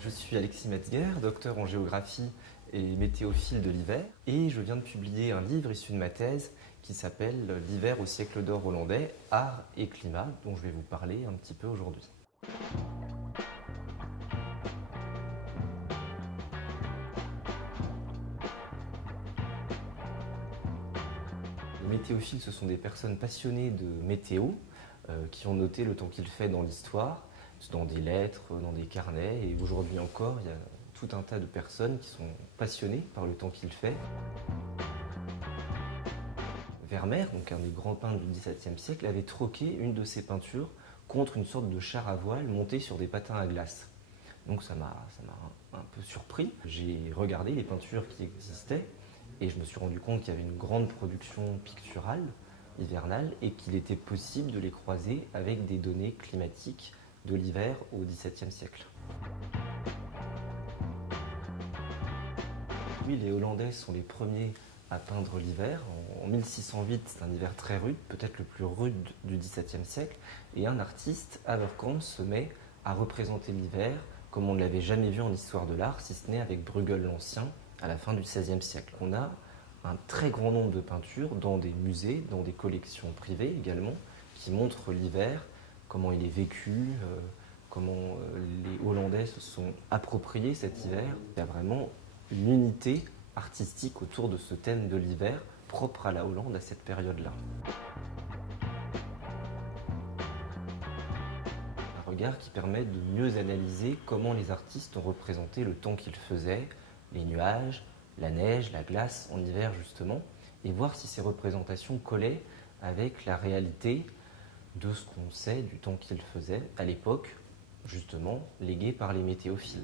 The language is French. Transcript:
Je suis Alexis Metzger, docteur en géographie et météophile de l'hiver, et je viens de publier un livre issu de ma thèse qui s'appelle L'hiver au siècle d'or hollandais, art et climat, dont je vais vous parler un petit peu aujourd'hui. Les météophiles, ce sont des personnes passionnées de météo qui ont noté le temps qu'il fait dans l'histoire, dans des lettres, dans des carnets, et aujourd'hui encore, il y a tout un tas de personnes qui sont passionnées par le temps qu'il fait. Vermeer, donc un des grands peintres du XVIIe siècle, avait troqué une de ses peintures contre une sorte de char à voile monté sur des patins à glace. Donc ça m'a un peu surpris. J'ai regardé les peintures qui existaient et je me suis rendu compte qu'il y avait une grande production picturale hivernale et qu'il était possible de les croiser avec des données climatiques de l'hiver au XVIIe siècle. Oui, les Hollandais sont les premiers à peindre l'hiver. En 1608, c'est un hiver très rude, peut-être le plus rude du XVIIe siècle, et un artiste, Avercamp, se met à représenter l'hiver comme on ne l'avait jamais vu en histoire de l'art, si ce n'est avec Bruegel l'Ancien, à la fin du XVIe siècle. On a un très grand nombre de peintures dans des musées, dans des collections privées également, qui montrent l'hiver, comment il est vécu, comment les Hollandais se sont appropriés cet hiver. Il y a vraiment une unité artistique autour de ce thème de l'hiver propre à la Hollande à cette période-là. Un regard qui permet de mieux analyser comment les artistes ont représenté le temps qu'il faisait, les nuages, la neige, la glace en hiver justement, et voir si ces représentations collaient avec la réalité de ce qu'on sait du temps qu'il faisait à l'époque, justement légué par les météophiles.